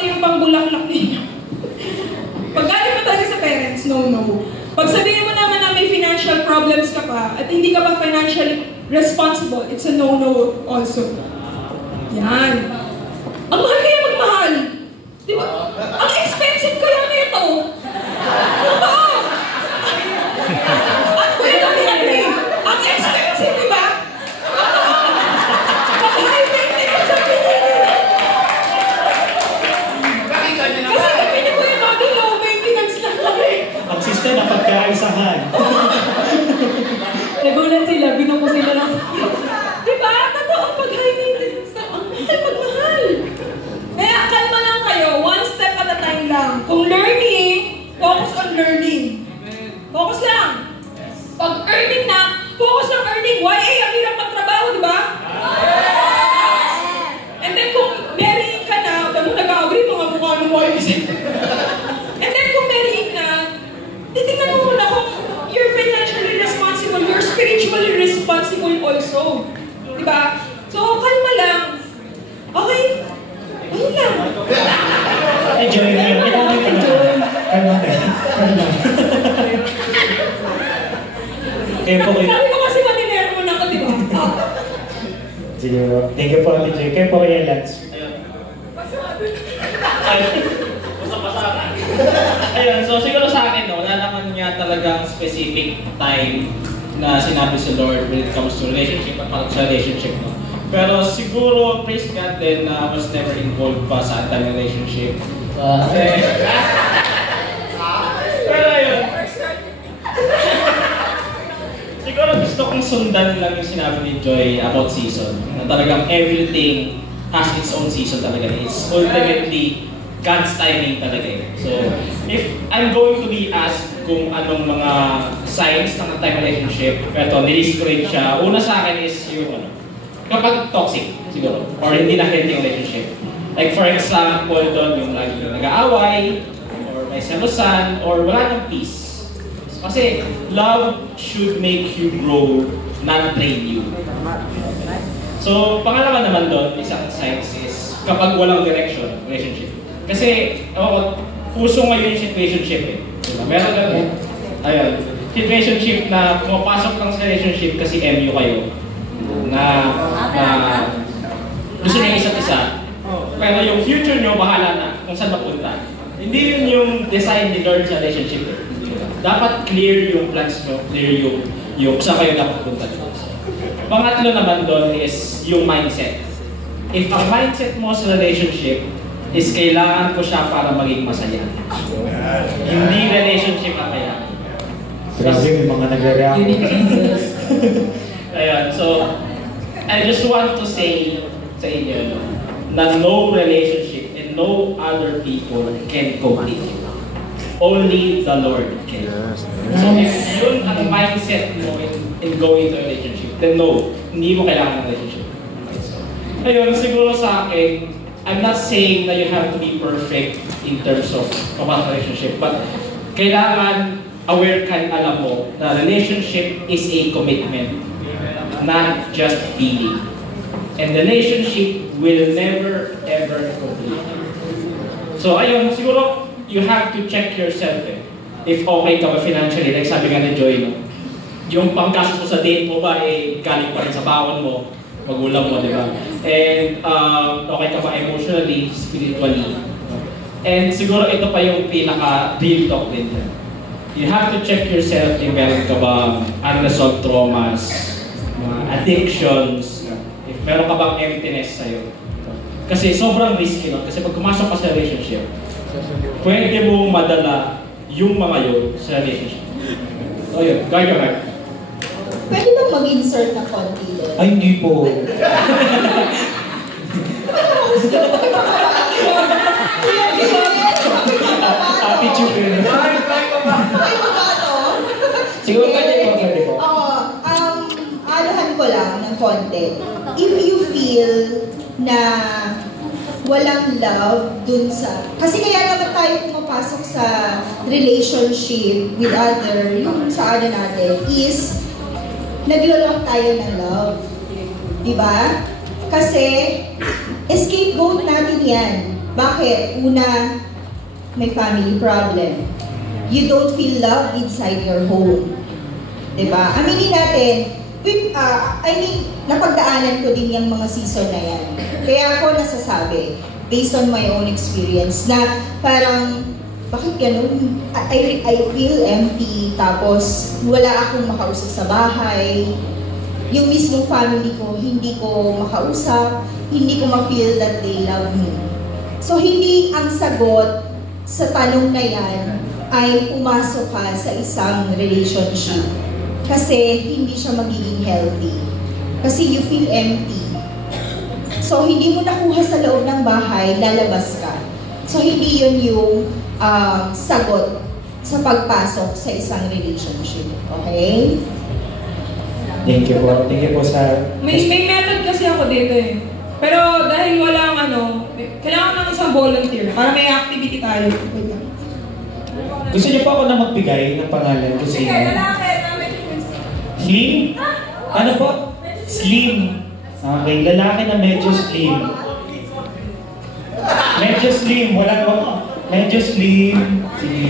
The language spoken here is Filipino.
pati yung pangbulaklak ninyo. Pag galing mo talaga sa parents, no. Pag sabihin mo naman na may financial problems ka pa at hindi ka pa financially responsible, it's a no also. Yan. Ang mahal kaya magmahal. Di ba? Ang expensive kaya nito. Diba? At well, ang expensive, di ba? Ang high-maintenance ko sa pinili. Kasi kami ni Kuya Nodi, low maintenance lang kami. Ang sister na pagkaisahan. Nagulat sila, binuko sila lang. Diba? Totoo, pag high maintenance na, ang mahal. Kaya kalma lang kayo, one step at a time lang. Kung learning, focus on learning. Focus lang. Pag earning na, focus on earning. YA, ang hirap magtrabaho, diba? And then kung marrying ka na, damo nag-agree mga mukha ng YA. And then kung marrying na, titignan mo muna kung you're financially responsible, you're spiritually responsible also. Diba? So, kalma lang. Okay? Ayun lang. Enjoy na yun. Enjoy. Kalma na. Kayo po kayo. Sabi ko kasi maninero mo na ako, diba? Siguro. Thank you po, Ate Joy. Kayo po kayo, Lance. Ayun, so siguro sa akin, wala naman nga talagang specific time na sinabi sa Lord when it comes to relationship at parang sa relationship, no? Pero siguro, praise God din na I was never involved pa sa anti-relationship. Pero ayun. Siguro gusto kong sundan lang yung sinabi ni Joy about season. Na talagang everything has its own season talaga. It's ultimately God's timing talaga eh. So, if I'm going to be asked kung anong mga signs ng anti-relationship, eto, nilist ko rin siya. Una sa akin is yung kapag toxic, siguro, or hindi na healthy yung relationship. Like for example, doon yung lagi yung nag-aaway, or may selosan, or wala ng peace. Kasi love should make you grow, not drain you. So, pangalawa naman doon, isang signs is kapag walang direction, relationship. Kasi, puso ngayon yung situationship eh. Diba? Meron ganun. Ayun. Situationship na pumapasok lang sa relationship kasi MU kayo. Na gusto niyo isa't isa. Pero yung future nyo, bahala na kung saan mapunta. Hindi yun yung design ni Lord sa relationship eh. Dapat clear yung plans nyo, clear yung saan kayo dapat punta. Pangatlo naman doon is yung mindset. If ang mindset mo sa relationship is kailangan ko siya para maging masaya. Hindi relationship ang kaya. Grabe yung mga nag-react. Ayun, so I just want to say sa inyo na no relationship and no other people can complete you. Only the Lord can. So if yun ang mindset mo in going to a relationship, then no, hindi mo kailangan ng relationship. Ayun, siguro sa akin, I'm not saying that you have to be perfect in terms of relationship, but kailangan aware ka, alam mo, na relationship is a commitment, not just feeling. And the relationship will never, ever complete. So ayun, siguro, you have to check yourself eh. If okay ka ba financially, like sabi nga ni Joy, no? Yung panggastos mo sa date mo ba, eh, galing pa rin sa baon mo, magulang mo, di ba? And okay ka ba emotionally, spiritually. And siguro ito pa yung pinaka-real talk din. You have to check yourself yung meron ka ba unresolved traumas, mga addictions, if meron ka bang emptiness sa'yo. Kasi sobrang risky nun. Kasi pag pumasok ka sa relationship, pwede mong madala yung mga yun sa relationship. So yun, gaya. Pwede bang mag-insert na konti doon? Ay, hindi po. Attitude yun. Siguro pwede po. Aluhan ko lang ng konti. If you feel na walang love dun sa... Kasi kaya naman tayo pumapasok sa relationship with other, yung sa ano natin, is naglolong tayo ng love. Diba? Kasi, escape boat natin yan. Bakit? Una, may family problem. You don't feel love inside your home. Diba? Aminin natin, napagdaanan ko din yung mga season na yan. Kaya ako nasasabi, based on my own experience, na parang, bakit ganun? I feel empty, tapos wala akong makausap sa bahay. Yung mismong family ko, hindi ko makausap, hindi ko ma-feel that they love me. So, hindi ang sagot sa tanong na yan ay pumasok ka sa isang relationship. Kasi hindi siya magiging healthy. Kasi you feel empty. So, hindi mo nakuha sa loob ng bahay, lalabas ka. So, hindi yun yung sagot sa pagpasok sa isang relationship. Okay? Thank you po. Thank you po sa... May method kasi ako dito eh. Pero dahil walang kailangan ng isang volunteer para may activity tayo. Gusto niyo pa ako na magbigay ng pangalan ko Sige, sino? lalaki namin. Slim? Ano po? Slim. Okay, lalaki na medyo slim. Medyo slim. Wala ko. Medyo slim. Sige.